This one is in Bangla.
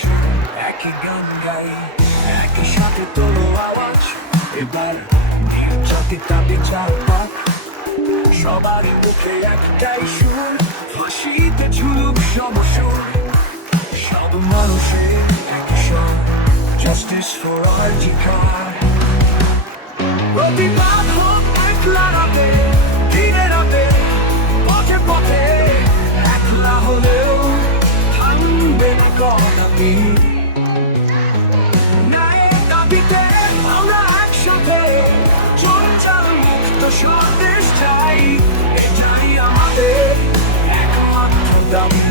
সুর, একই গান গাই, একই সাথে তোলো আওয়াজ। এবার নীল জাতিটা বিচার পাক, সবারই মুখে একটাই সুর, ফাঁসিতে ঝুলুক সমস্যর, সব মানুষের একই স্বর, Justice for RGR। প্রতিবাদ হোক একলা রাতে, দিনে রাতে, পথে পথে, একলা হলেও থামবে না কথাটি। ন্যায়ের দাবিতে আমরা একসাথে চঞ্চল মুক্ত স্বদেশ চাই, এটাই আমাদের একমাত্র দাবি।